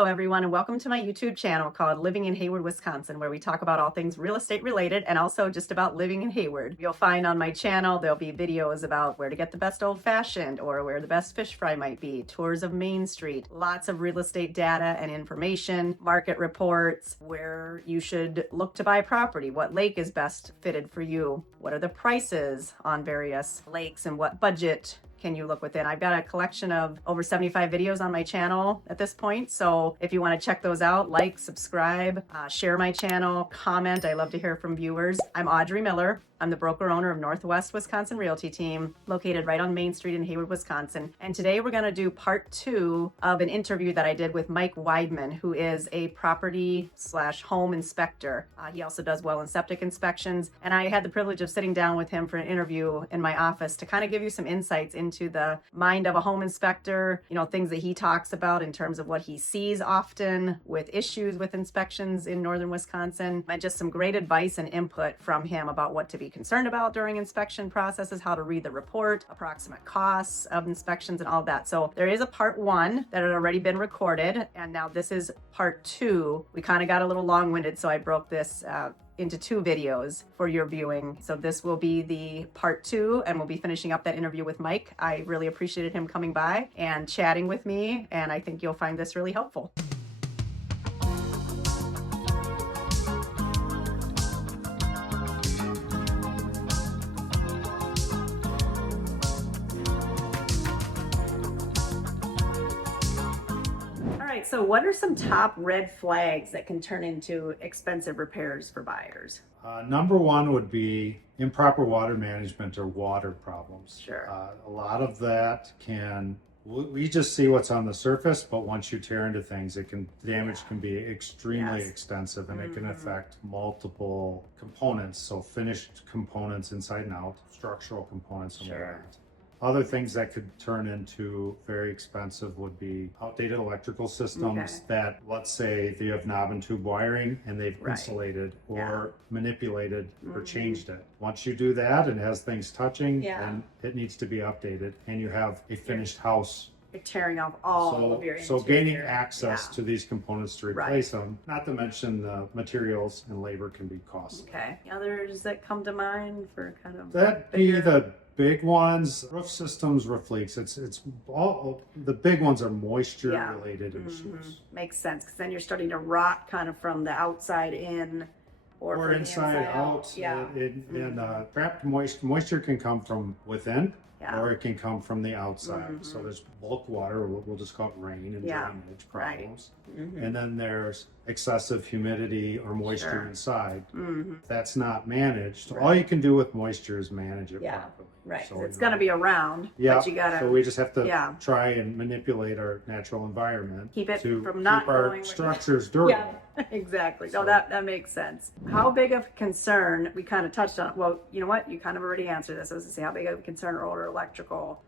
Hello everyone, and welcome to my YouTube channel called Living in Hayward, Wisconsin, where we talk about all things real estate related and also just about living in Hayward. You'll find on my channel there'll be videos about where to get the best old fashioned or where the best fish fry might be, tours of Main Street, lots of real estate data and information, market reports, where you should look to buy property, what lake is best fitted for you, what are the prices on various lakes, and what budget can you look within. I've got a collection of over 75 videos on my channel at this point, so if you want to check those out, like, subscribe, share my channel, comment. I love to hear from viewers. I'm Audrey Miller. I'm the broker owner of Northwest Wisconsin Realty Team, located right on Main Street in Hayward, Wisconsin. And today we're going to do part 2 of an interview that I did with Mike Weidman, who is a property/home inspector. He also does well and septic inspections. And I had the privilege of sitting down with him for an interview in my office to kind of give you some insights into the mind of a home inspector, you know, things that he talks about in terms of what he sees often with issues with inspections in northern Wisconsin, and just some great advice and input from him about what to be concerned about during inspection processes, how to read the report, approximate costs of inspections, and all of that. So there is a part 1 that had already been recorded, and now this is part 2. We kind of got a little long-winded, so I broke this into 2 videos for your viewing. So this will be the part 2, and we'll be finishing up that interview with Mike. I really appreciated him coming by and chatting with me, and I think you'll find this really helpful. So what are some top red flags that can turn into expensive repairs for buyers? Number 1 would be improper water management or water problems. Sure. A lot of that we just see what's on the surface, but once you tear into things, damage can be extremely extensive, and it can affect multiple components. So finished components inside and out, structural components and whatnot. Other things that could turn into very expensive would be outdated electrical systems that, let's say, you have knob and tube wiring and they've insulated or manipulated or changed it. Once you do that and it has things touching, then it needs to be updated, and you have a finished house. You're tearing off all of your interior. So gaining access to these components to replace them, not to mention the materials and labor, can be costly. Okay. Others that come to mind for kind of that'd be the big ones: roof systems, roof leaks. It's all the big ones are moisture related issues. Makes sense, because then you're starting to rot kind of from the outside in or from inside out. Trapped moisture can come from within. Or it can come from the outside. So there's bulk water, we'll just call it rain and drainage problems. And then there's excessive humidity or moisture inside. That's not managed. All you can do with moisture is manage it properly. So it's going to be around, but you got to... So we just have to try and manipulate our natural environment. Keep it to from not keep our structures durable. Exactly. So that makes sense. How big of a concern, we kind of touched on it. Well, you know what? You kind of already answered this. I was going to say, how big of a concern are older electrical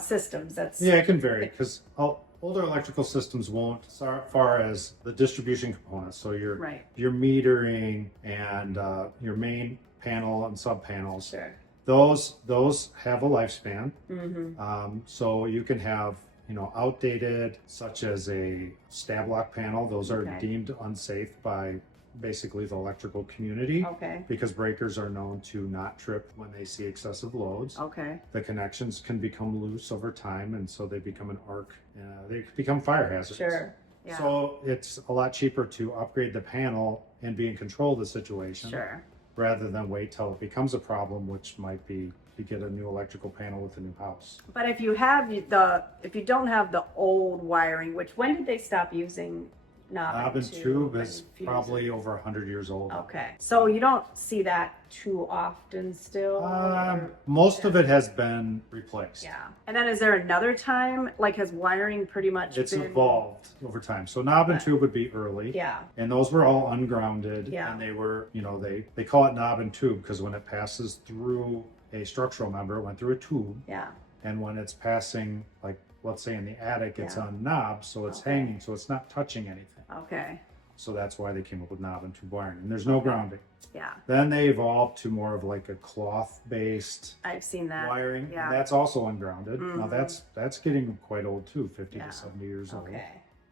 systems? It can vary, because older electrical systems won't, as far as the distribution components. So your metering and your main panel and sub panels. Those have a lifespan. So you can have, outdated, such as a stab lock panel. Those are deemed unsafe by basically the electrical community, because breakers are known to not trip when they see excessive loads. The connections can become loose over time, and so they become an arc. They become fire hazards. So it's a lot cheaper to upgrade the panel and be in control of the situation, rather than wait till it becomes a problem, which might be to get a new electrical panel with a new house. But if you don't have the old wiring, when did they stop using knob and tube is probably over 100 years old. So you don't see that too often still? Most of it has been replaced. And then is there another time, has wiring pretty much been... evolved over time. So knob and tube would be early. And those were all ungrounded. And they were, they call it knob and tube because when it passes through a structural member, it went through a tube. And when it's passing, let's say in the attic, it's on knobs, so it's hanging, so it's not touching anything. So that's why they came up with knob and tube wiring. And there's no grounding. Then they evolved to more of a cloth-based I've seen that wiring. And that's also ungrounded. Now that's getting quite old too, 50 to 70 years old.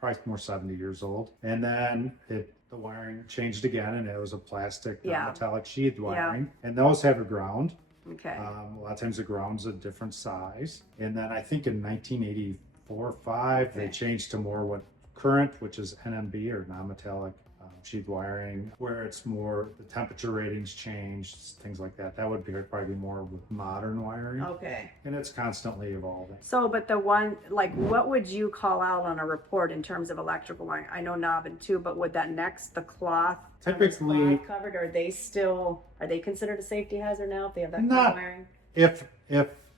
probably more 70 years old. And then the wiring changed again, and it was a plastic, metallic sheathed wiring. And those have a ground. Okay. A lot of times the ground's a different size. And then I think in 1984 or 5, they changed to more what current, which is NMB or non-metallic sheath wiring, where it's more the temperature ratings changed, things like that. That would probably be more with modern wiring. Okay. And it's constantly evolving. So, but the one, like, what would you call out on a report in terms of electrical wiring? I know knob and tube, but would that next, the cloth, typically covered, are they considered a safety hazard now if they have that kind of wiring?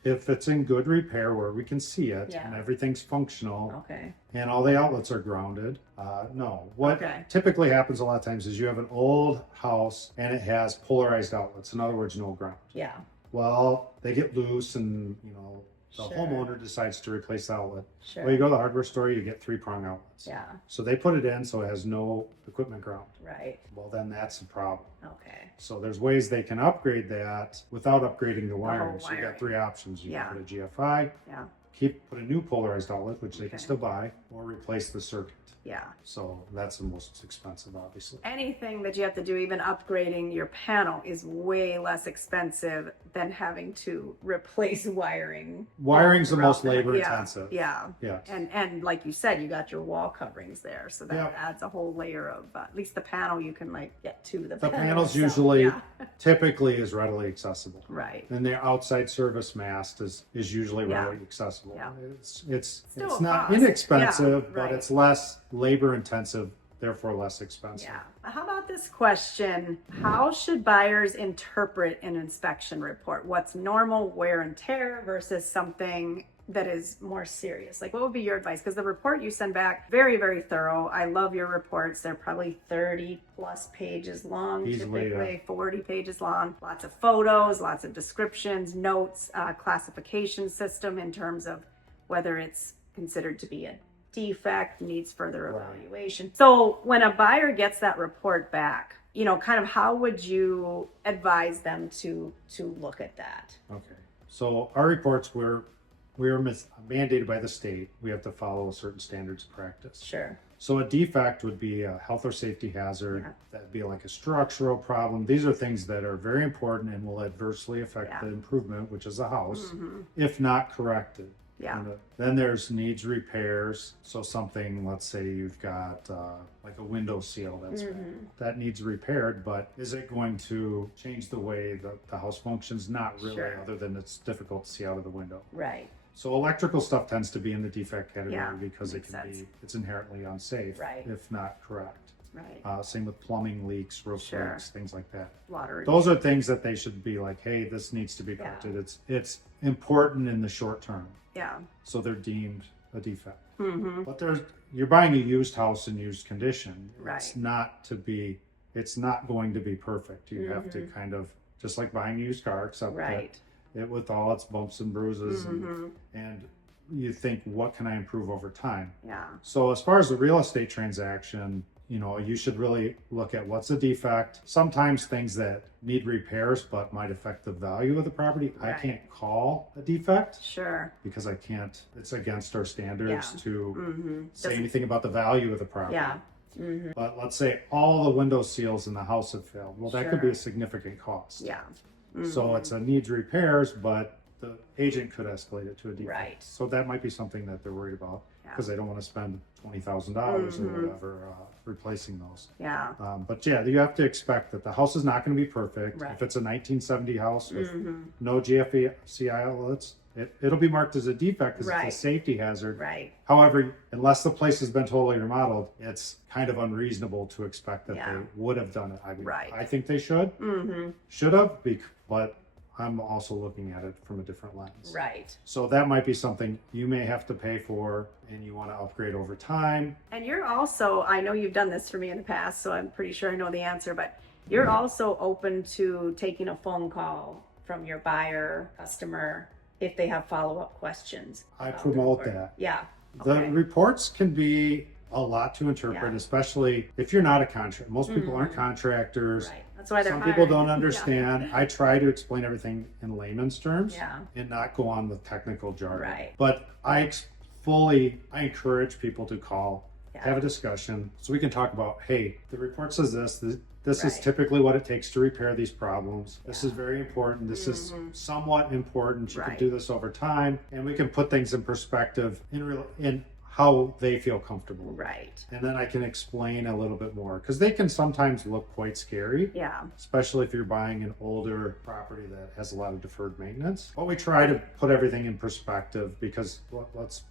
If it's in good repair where we can see it and everything's functional and all the outlets are grounded, no. What typically happens a lot of times is you have an old house and it has polarized outlets. In other words, no ground. Yeah. Well, they get loose and, the homeowner decides to replace the outlet. Well, you go to the hardware store, you get 3-prong outlets. Yeah. So they put it in so it has no equipment ground. Right. Well, then that's a problem. Okay. So there's ways they can upgrade that without upgrading the wiring. So you got 3 options. You can put a GFI, put a new polarized outlet, which they can still buy, or replace the circuit. Yeah. So that's the most expensive, obviously. Anything that you have to do, even upgrading your panel, is way less expensive than having to replace wiring. Wiring's the most labor intensive. Yeah. Yeah. And like you said, you got your wall coverings there, so that adds a whole layer of at least the panel you can get to the panel. The panel's usually typically is readily accessible. Right. And the outside service mast is usually readily accessible. Yeah. It's not inexpensive, but it's less labor intensive, therefore less expensive. Yeah. How about this question? How should buyers interpret an inspection report? What's normal wear and tear versus something that is more serious? Like, what would be your advice? Because the report you send back, very, very thorough. I love your reports. They're probably 30 plus pages long, typically 40 pages long. Lots of photos, lots of descriptions, notes, classification system in terms of whether it's considered to be a defect, needs further evaluation. So when a buyer gets that report back, kind of how would you advise them to look at that? Okay. So our reports we are mandated by the state. We have to follow certain standards of practice. Sure. So a defect would be a health or safety hazard. That'd be like a structural problem. These are things that are very important and will adversely affect the improvement, which is the house, if not corrected. Yeah. Then there's needs repairs. So something, let's say you've got like a window seal that needs repaired, but is it going to change the way the house functions? Not really, other than it's difficult to see out of the window. Right. So electrical stuff tends to be in the defect category because it's inherently unsafe if not correct. Right. Same with plumbing leaks, roof leaks, things like that. Water. Those are things that they should be like, hey, this needs to be corrected. It's important in the short term. Yeah. So they're deemed a defect. But you're buying a used house in used condition. Right. It's not going to be perfect. You have to kind of, just like buying a used car, except that it with all its bumps and bruises and you think, what can I improve over time? Yeah. So as far as the real estate transaction, you should really look at what's the defect. Sometimes things that need repairs but might affect the value of the property, I can't call a defect. Sure. Because I can't, it's against our standards to say anything about the value of the property. Yeah. But let's say all the window seals in the house have failed. Well, that could be a significant cost. Yeah. So it's a needs repairs, but the agent could escalate it to a defect. Right. So that might be something that they're worried about because they don't want to spend $20,000 or whatever replacing those. Yeah. But you have to expect that the house is not going to be perfect. Right. If it's a 1970 house with no GFCI outlets, it'll be marked as a defect because it's a safety hazard. Right. However, unless the place has been totally remodeled, it's kind of unreasonable to expect that they would have done it. I mean, I think they should have, but I'm also looking at it from a different lens. Right. So that might be something you may have to pay for and you want to upgrade over time. And you're also, I know you've done this for me in the past, so I'm pretty sure I know the answer, but you're also open to taking a phone call from your buyer, customer, if they have follow-up questions. I promote that. Yeah. The reports can be a lot to interpret, especially if you're not a contractor. Most people aren't contractors. Right. That's why some people don't understand. I try to explain everything in layman's terms and not go on with technical jargon. Right. But I encourage people to call have a discussion, so we can talk about, hey, the report says this is typically what it takes to repair these problems. This is very important. This is somewhat important. You can do this over time, and we can put things in perspective in how they feel comfortable. Right. And then I can explain a little bit more, because they can sometimes look quite scary. Yeah. Especially if you're buying an older property that has a lot of deferred maintenance. But we try to put everything in perspective, because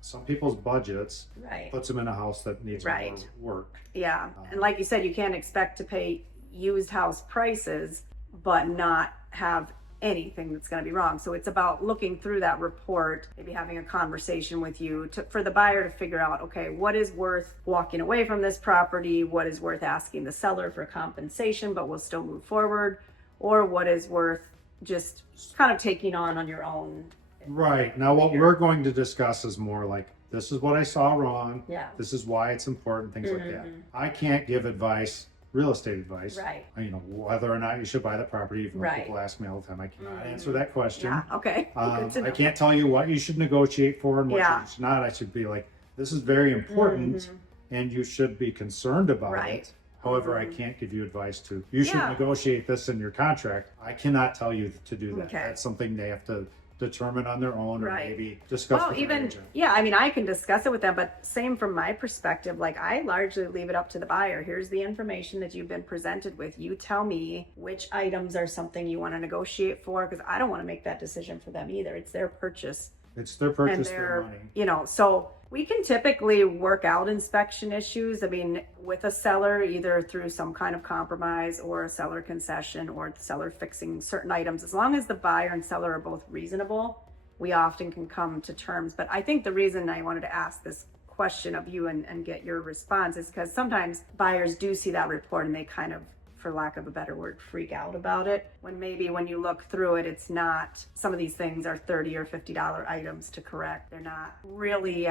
some people's budgets puts them in a house that needs more work. Yeah. And like you said, you can't expect to pay used house prices but not have anything that's going to be wrong. So it's about looking through that report, maybe having a conversation with you for the buyer to figure out, okay, what is worth walking away from this property, what is worth asking the seller for compensation but we'll still move forward, or what is worth just kind of taking on your own. Right. Now what we're going to discuss is more like, this is what I saw wrong, this is why it's important, things like that. I can't give advice, real estate advice, you know, whether or not you should buy the property. Even though people ask me all the time, I cannot answer that question. Okay. I can't tell you what you should negotiate for and what you should not. I should be like, this is very important and you should be concerned about it. However, I can't give you advice to, you should negotiate this in your contract. I cannot tell you to do that. That's something they have to determine on their own, or maybe discuss with their agent. I mean, I can discuss it with them, but same from my perspective, like I largely leave it up to the buyer. Here's the information that you've been presented with. You tell me which items are something you want to negotiate for, because I don't want to make that decision for them either. It's their purchase. It's their purchase, their money. You know, so we can typically work out inspection issues. I mean, with a seller, either through some kind of compromise or a seller concession or the seller fixing certain items. As long as the buyer and seller are both reasonable, we often can come to terms. But I think the reason I wanted to ask this question of you and get your response is because sometimes buyers do see that report and they kind of, for lack of a better word, freak out about it, when maybe when you look through it, it's not, some of these things are $30 or $50 items to correct. They're not really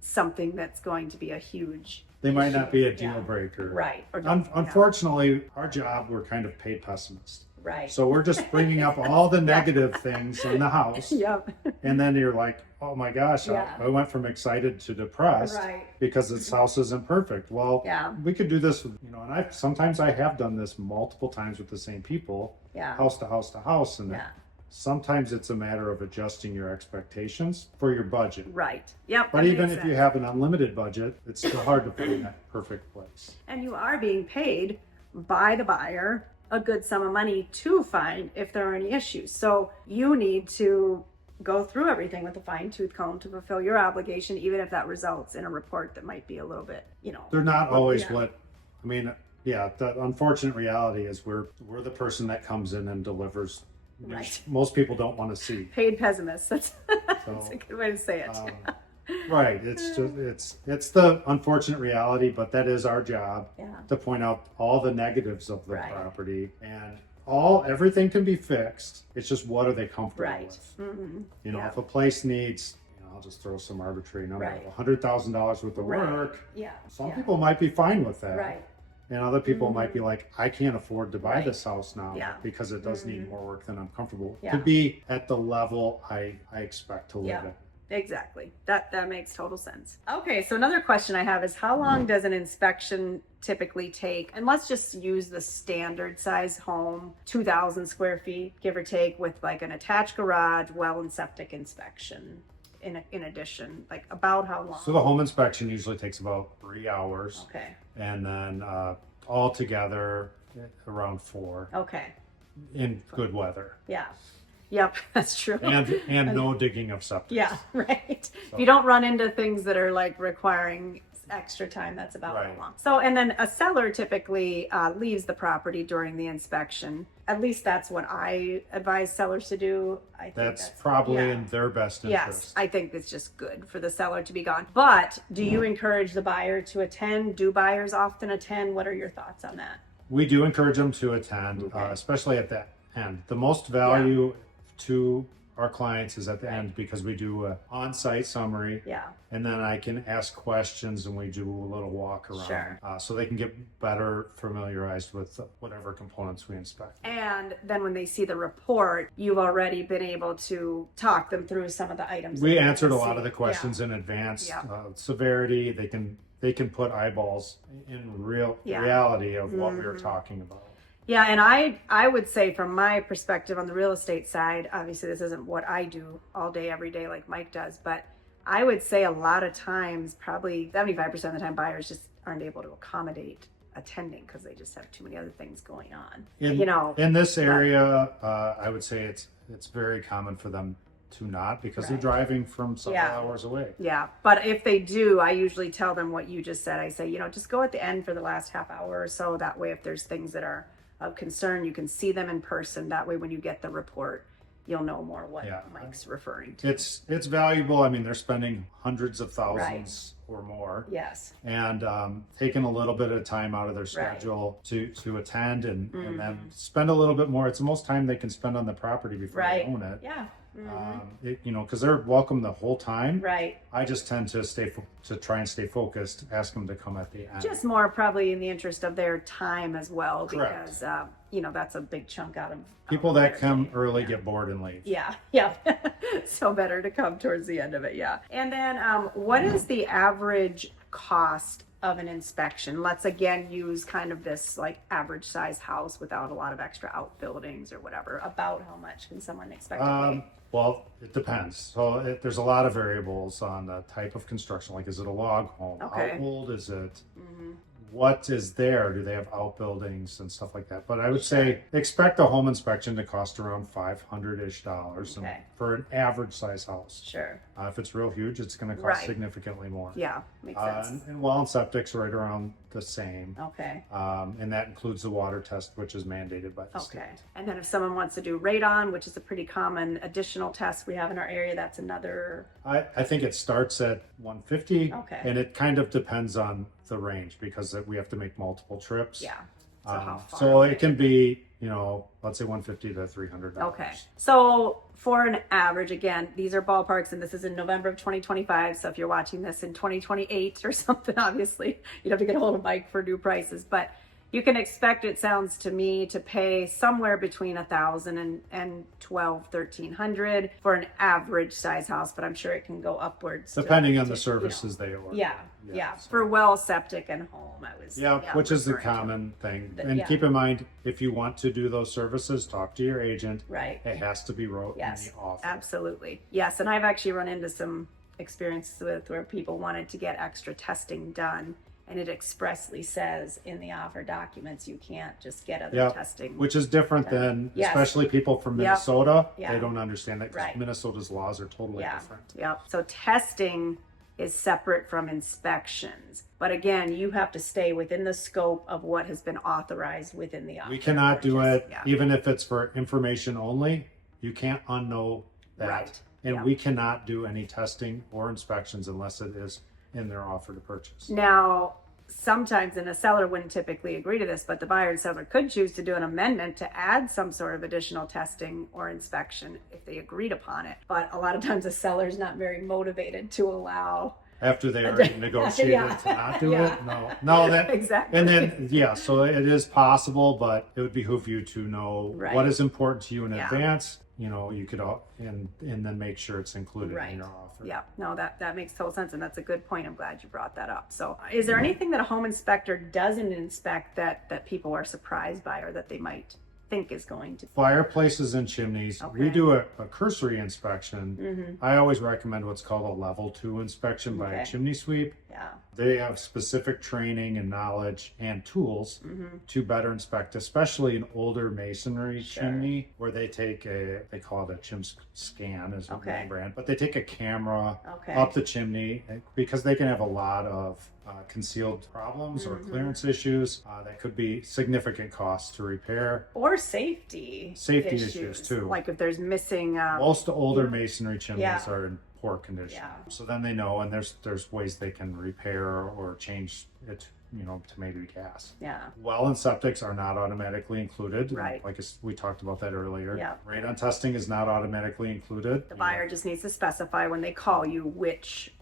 something that's going to be a huge They might not be a deal breaker. Right. Or unfortunately, our job, we're kind of paid pessimists. Right. So we're just bringing up all the negative things in the house. And then you're like, oh my gosh, I went from excited to depressed because this house isn't perfect. Well, we could do this, you know, and sometimes I have done this multiple times with the same people, house to house to house. And sometimes it's a matter of adjusting your expectations for your budget. Right. But even if you have an unlimited budget, it's still hard to find that perfect place. And you are being paid by the buyer a good sum of money to find if there are any issues. So you need to go through everything with a fine-tooth comb to fulfill your obligation, even if that results in a report that might be a little bit, you know. They're not always I mean, the unfortunate reality is we're the person that comes in and delivers. Most people don't want to see. Paid pessimists. That's a good way to say it. Right. It's the unfortunate reality, but that is our job to point out all the negatives of the property, and everything can be fixed. It's just, what are they comfortable with? You know, if a place needs, I'll just throw some arbitrary number, $100,000 worth of work. Some people might be fine with that. And other people might be like, I can't afford to buy this house now because it does need more work than I'm comfortable to be at the level I expect to live in. Exactly. That makes total sense. Okay, so another question I have is, how long does an inspection typically take? And let's just use the standard size home, 2,000 square feet, give or take, with like an attached garage, well and septic inspection in addition. Like, about how long? So the home inspection usually takes about 3 hours. Okay. And then all together around 4. Okay. In good weather. Yep, that's true. And no digging of septic. So. If you don't run into things that are like requiring extra time, that's about how long. So, and then a seller typically leaves the property during the inspection. At least that's what I advise sellers to do. I think that's probably in their best interest. Yes, I think it's just good for the seller to be gone. But do you encourage the buyer to attend? Do buyers often attend? What are your thoughts on that? We do encourage them to attend, especially at that end. The most value to our clients is at the end, because we do a on-site summary. Yeah. And then I can ask questions and we do a little walk around. Sure. So they can get better familiarized with whatever components we inspect. And then when they see the report, you've already been able to talk them through some of the items. We answered a lot of the questions in advance. Yeah. Severity, they can put eyeballs in reality of what we were talking about. Yeah, and I would say from my perspective on the real estate side, obviously this isn't what I do all day, every day like Mike does, but I would say a lot of times, probably 75% of the time, buyers just aren't able to accommodate attending because they just have too many other things going on. In this area, I would say it's very common for them to not, because they're driving from several hours away. Yeah, but if they do, I usually tell them what you just said. I say, just go at the end for the last half hour or so. That way, if there's things that are of concern, you can see them in person. That way, when you get the report, you'll know more what Mike's referring to. It's valuable. I mean, they're spending hundreds of thousands or more. Yes. And taking a little bit of time out of their schedule to attend and then spend a little bit more. It's the most time they can spend on the property before they own it. Yeah. Because they're welcome the whole time. Right. I just tend to try and stay focused, ask them to come at the end. Just more probably in the interest of their time as well. Correct. Because, that's a big chunk out of people that come early get bored and leave. Yeah. So better to come towards the end of it. Yeah. And then what is the average cost of an inspection? Let's again use kind of this like average size house without a lot of extra outbuildings or whatever. About how much can someone expect to pay? Well, it depends. So there's a lot of variables on the type of construction. Like, is it a log home? Okay. How old is it? What is there? Do they have outbuildings and stuff like that? But I would say expect a home inspection to cost around $500-ish for an average size house. Sure. If it's real huge, it's going to cost significantly more. Yeah, makes sense. And well and septic's right around the same. Okay. And that includes the water test, which is mandated by the state. And then if someone wants to do radon, which is a pretty common additional test we have in our area, that's another. I think it starts at 150. Okay. And it kind of depends on the range, because we have to make multiple trips. Yeah. So how far so away? it can be, let's say $150 to $300. Okay. So for an average, again, these are ballparks, and this is in November of 2025. So if you're watching this in 2028 or something, obviously you'd have to get a hold of Mike for new prices. But you can expect, it sounds to me, to pay somewhere between $1,000 and $1,300 for an average size house, but I'm sure it can go upwards depending on the services they order. Yeah. For well, septic, and home, which is the common thing. And keep in mind, if you want to do those services, talk to your agent. Right. It has to be wrote in the offer. Absolutely. Yes, and I've actually run into some experiences with where people wanted to get extra testing done, and it expressly says in the offer documents you can't just get other testing. Which is different than, especially people from Minnesota. They don't understand that, because Minnesota's laws are totally different. So testing is separate from inspections. But again, you have to stay within the scope of what has been authorized within the offer. We cannot do it, even if it's for information only. You can't unknow that. Right. And we cannot do any testing or inspections unless it is in their offer to purchase. Now, sometimes, and a seller wouldn't typically agree to this, but the buyer and seller could choose to do an amendment to add some sort of additional testing or inspection if they agreed upon it. But a lot of times a seller is not very motivated to allow. After they already negotiated to not do it? No, that exactly. And then, so it is possible, but it would behoove you to know what is important to you in advance. You could, and then make sure it's included in your offer. Yeah, no, that makes total sense, and that's a good point. I'm glad you brought that up. So, is there anything that a home inspector doesn't inspect that people are surprised by, or that they might think is going to? Fireplaces and chimneys. We do a cursory inspection. I always recommend what's called a level 2 inspection by a chimney sweep. Yeah. They have specific training and knowledge and tools to better inspect, especially an older masonry chimney, where they take they call it a chim scan as a name brand, but they take a camera up the chimney, because they can have a lot of concealed problems or clearance issues that could be significant costs to repair. Or safety issues too. Like if there's missing. Most older masonry chimneys are in poor condition. So then they know, and there's ways they can repair or change it to maybe gas. Yeah. Well and septics are not automatically included. Right. Like we talked about that earlier. Yeah. Radon testing is not automatically included. The buyer just needs to specify when they call you which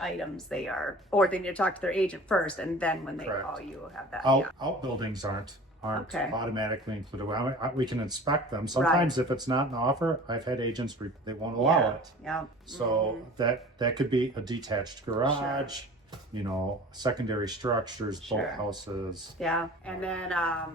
items they are, or they need to talk to their agent first, and then when they call you, have that. Outbuildings aren't Okay. automatically included. We can inspect them. Sometimes if it's not an offer, I've had agents they won't allow it. Yeah. So that could be a detached garage, secondary structures, boat houses. Yeah. And then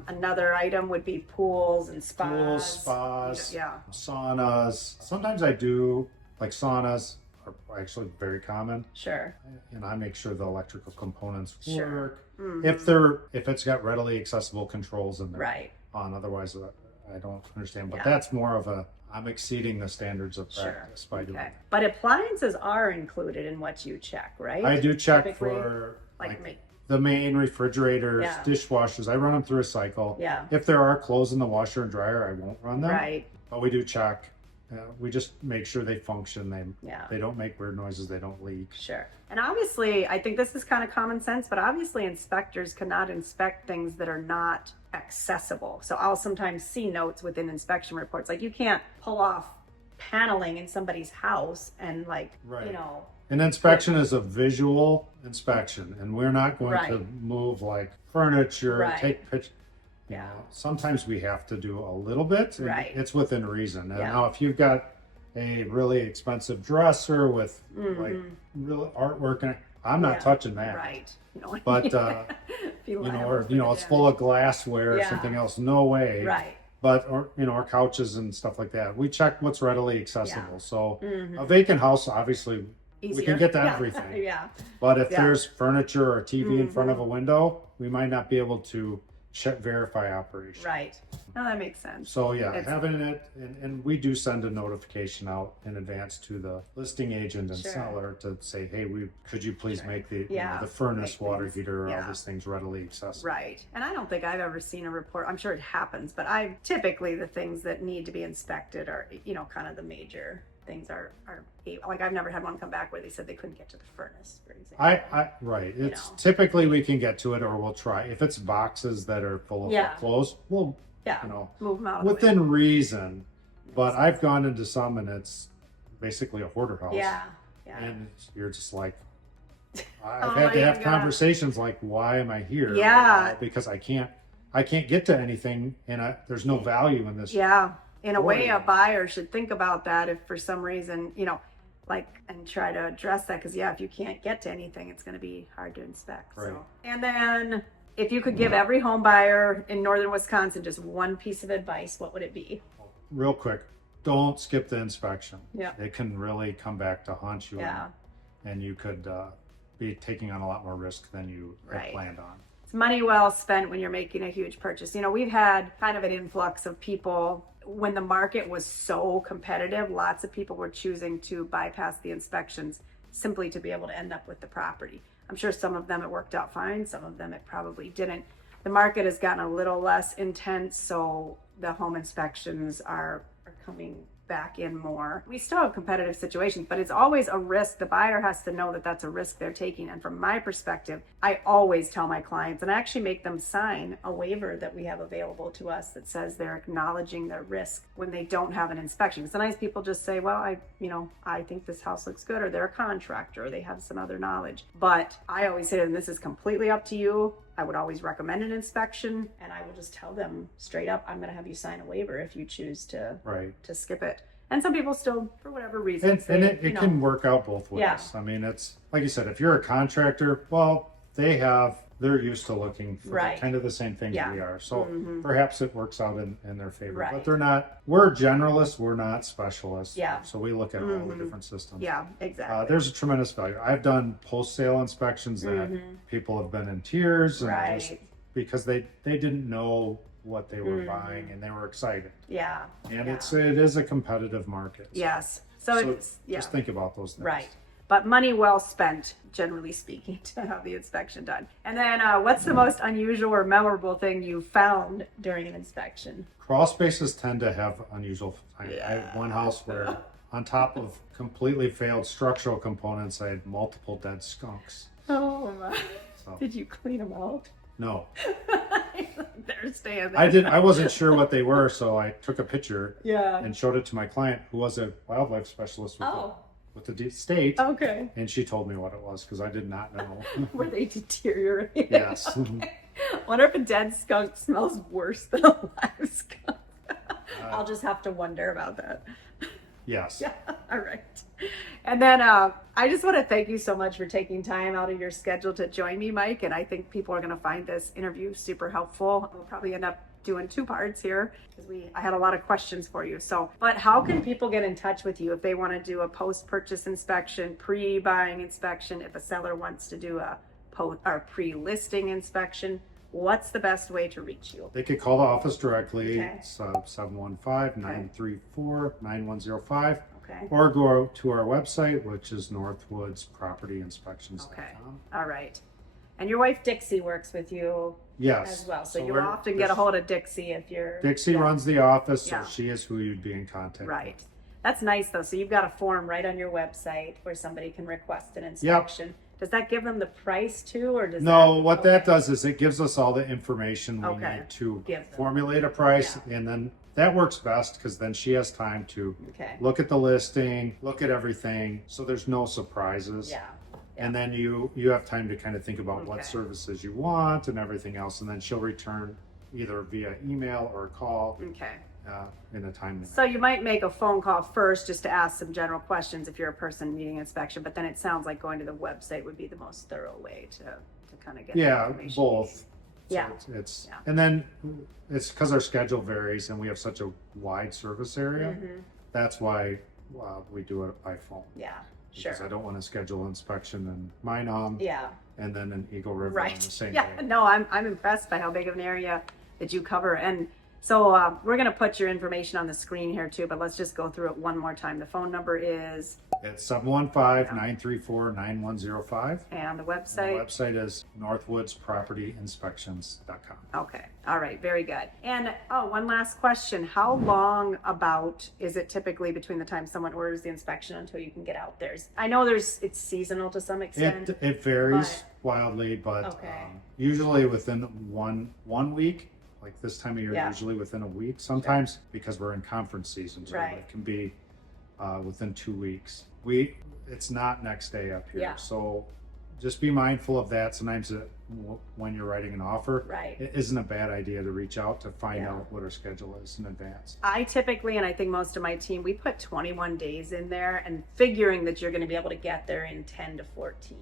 another item would be pools and spas. Pools, spas, Yeah. saunas. Sometimes I do, like saunas are actually very common. Sure. And I make sure the electrical components Sure. work. If it's got readily accessible controls in there. Right. Otherwise, I don't understand. But that's more of I'm exceeding the standards of practice by doing that. But appliances are included in what you check, right? I do check Typically, for like the main refrigerators, Yeah. dishwashers. I run them through a cycle. Yeah. If there are clothes in the washer and dryer, I won't run them. Right. But we do check. We just make sure they function. Yeah. They don't make weird noises. They don't leak. Sure. And obviously, I think this is kind of common sense, but obviously inspectors cannot inspect things that are not accessible. So I'll sometimes see notes within inspection reports, like you can't pull off paneling in somebody's house and An inspection is a visual inspection, and we're not going to move like furniture, take pictures. Yeah. Sometimes we have to do a little bit. Right. It's within reason. And now if you've got a really expensive dresser with like real artwork in it, I'm not touching that. Right. But it's full of glassware or something else. No way. Right. But our couches and stuff like that. We check what's readily accessible. So a vacant house, obviously, we can get to everything. Yeah. But if there's furniture or TV in front of a window, we might not be able to verify operation. Right. No, that makes sense. So having it, and we do send a notification out in advance to the listing agent and seller to say, hey, could you please make the the furnace, water heater, all these things readily accessible. Right. And I don't think I've ever seen a report. I'm sure it happens, but typically the things that need to be inspected are, kind of the major things are like I've never had one come back where they said they couldn't get to the furnace, for example. It's typically we can get to it, or we'll try. If it's boxes that are full of clothes, we'll move them out within reason. But I've gone into some and it's basically a hoarder house. Yeah. And you're just like, I've had to have conversations like, why am I here? Yeah. Because I can't get to anything, and there's no value in this. Yeah. In a way, a buyer should think about that if for some reason, and try to address that. Because, if you can't get to anything, it's going to be hard to inspect. Right. So. And then if you could give every home buyer in northern Wisconsin just one piece of advice, what would it be? Real quick, don't skip the inspection. Yeah. It can really come back to haunt you. Yeah. And you could be taking on a lot more risk than you had planned on. It's money well spent when you're making a huge purchase. We've had kind of an influx of people. When the market was so competitive, lots of people were choosing to bypass the inspections simply to be able to end up with the property. I'm sure some of them it worked out fine, some of them it probably didn't. The market has gotten a little less intense, so the home inspections are coming back in more. We still have competitive situations, but it's always a risk. The buyer has to know that that's a risk they're taking. And from my perspective, I always tell my clients, and I actually make them sign a waiver that we have available to us that says they're acknowledging their risk when they don't have an inspection. Sometimes people just say, well, I think this house looks good, or they're a contractor, or they have some other knowledge. But I always say, and this is completely up to you. I would always recommend an inspection, and I will just tell them straight up, I'm going to have you sign a waiver if you choose to skip it. And some people still, for whatever reason, it can work out both ways. Yeah. I mean, it's like you said, if you're a contractor, well, they're used to looking for kind of the same things we are. So perhaps it works out in their favor. But they're not. We're generalists. We're not specialists. Yeah. So we look at all the different systems. Yeah, exactly. There's a tremendous value. I've done post-sale inspections that people have been in tears and just because they didn't know what they were buying and they were excited. Yeah. And it is a competitive market. Yes. So just think about those things. Right. But money well spent, generally speaking, to have the inspection done. And then what's the most unusual or memorable thing you found during an inspection? Crawl spaces tend to have unusual. I had one house where on top of completely failed structural components, I had multiple dead skunks. Oh my. So Did you clean them out? no, They're staying there. I wasn't sure what they were, so I took a picture Yeah. and showed it to my client, who was a wildlife specialist with the state. Okay. And she told me what it was because I did not know. Were they deteriorating? Yes. Wonder if a dead skunk smells worse than a live skunk. I'll just have to wonder about that. Yes. Yeah. All right. And then I just want to thank you so much for taking time out of your schedule to join me, Mike. And I think people are going to find this interview super helpful. We'll probably end up doing 2 parts here because I had a lot of questions for you. So, but how can people get in touch with you if they want to do a post-purchase inspection, pre-buying inspection, if a seller wants to do a pre-listing inspection? What's the best way to reach you? They could call the office directly. Okay. It's 715-934-9105. Okay. Or go to our website, which is northwoodspropertyinspections.com. Okay. All right. And your wife Dixie works with you Yes. as well. So you we're- often get a hold of Dixie if you're... Dixie Yeah. runs the office, so Yeah. she is who you'd be in contact Right. with. That's nice though. So you've got a form right on your website where somebody can request an inspection. Does that give them the price too, or does No, that... what that Okay. does is it gives us all the information we Okay. need to Give them. formulate a price, and then that works best because then she has time to Okay. look at the listing, look at everything, so there's no surprises. Yeah. And then you have time to kind of think about what Okay. services you want and everything else, and then she'll return either via email or call Okay. in a timely So you might make a phone call first just to ask some general questions if you're a person needing inspection, but then it sounds like going to the website would be the most thorough way to kind of get the Yeah, information. both. So Yeah. It's Yeah. and then it's because our schedule varies and we have such a wide service area. Mhm. That's why we do it by phone. Yeah, Because sure. I don't want to schedule inspection in Minot Yeah, and then in Eagle River on the right. same Yeah, day. no, I'm impressed by how big of an area that you cover. And so we're going to put your information on the screen here too, but let's just go through it one more time. The phone number is, It's 715-934-9105. and the The website. website is northwoodspropertyinspections.com. Okay. All right. Very good. And one last question. How long about is it typically between the time someone orders the inspection until you can get out there? I know it's seasonal to some extent. It varies wildly, but Okay. usually within one week, like this time of year, Yeah. usually within a week. Sometimes because we're in conference season, so Right. it can be within 2 weeks. It's not next day up here, Yeah. so just be mindful of that. Sometimes when you're writing an offer, Right. it isn't a bad idea to reach out to find Yeah. out what our schedule is in advance. I typically, and I think most of my team, we put 21 days in there and figuring that you're going to be able to get there in 10 to 14.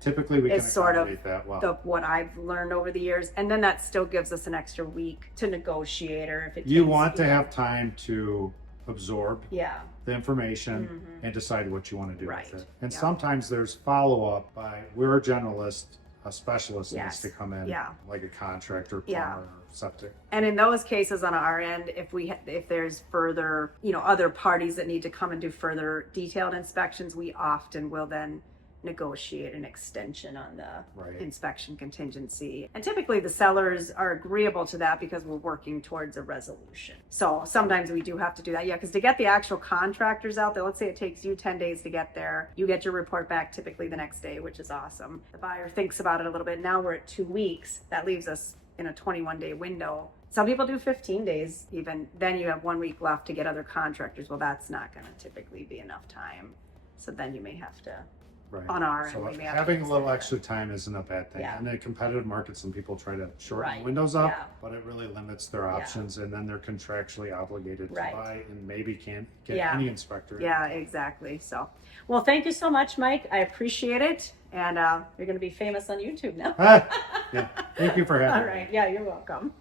Typically, we can It's sort of accommodate that well. What I've learned over the years. And then that still gives us an extra week to negotiate, or if it You takes, want to know, have time to absorb Yeah. the information Mhm. and decide what you want to do Right. with it. And Yeah. sometimes there's follow-up we're a generalist, a specialist Yes. needs to come in, Yeah. like a contractor, plumber, Yeah. or septic. And in those cases on our end, if there's further, other parties that need to come and do further detailed inspections, we often will then negotiate an extension on the Right. inspection contingency. And typically the sellers are agreeable to that because we're working towards a resolution. So sometimes we do have to do that. Yeah, because to get the actual contractors out there, let's say it takes you 10 days to get there, you get your report back typically the next day, which is awesome. The buyer thinks about it a little bit. Now we're at 2 weeks. That leaves us in a 21-day window. Some people do 15 days even. Then you have 1 week left to get other contractors. Well, that's not going to typically be enough time. So then you may have to, Right. on our So end, we may have to having a little consider extra time isn't a bad thing. Yeah. In a competitive market, some people try to shorten Right. windows up, Yeah. but it really limits their options, and then they're contractually obligated Right. to buy and maybe can't get Yeah. any inspector. Yeah, exactly. So, well, thank you so much, Mike. I appreciate it. And you're going to be famous on YouTube now. Yeah. Thank you for having All me. right. Yeah, you're welcome.